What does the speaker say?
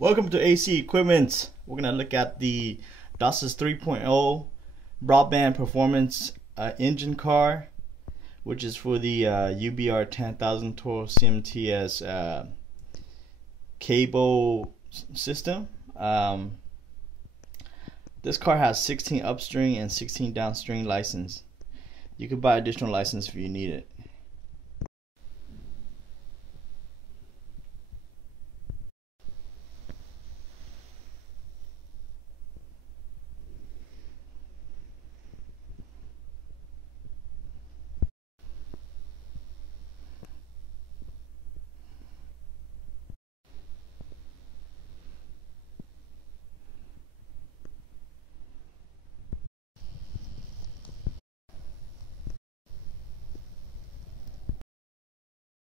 Welcome to AC Equipment. We're going to look at the DOCSIS 3.0 broadband performance engine card, which is for the UBR-10012 CMTS cable system. This card has 16 upstream and 16 downstream license. You could buy additional license if you need it.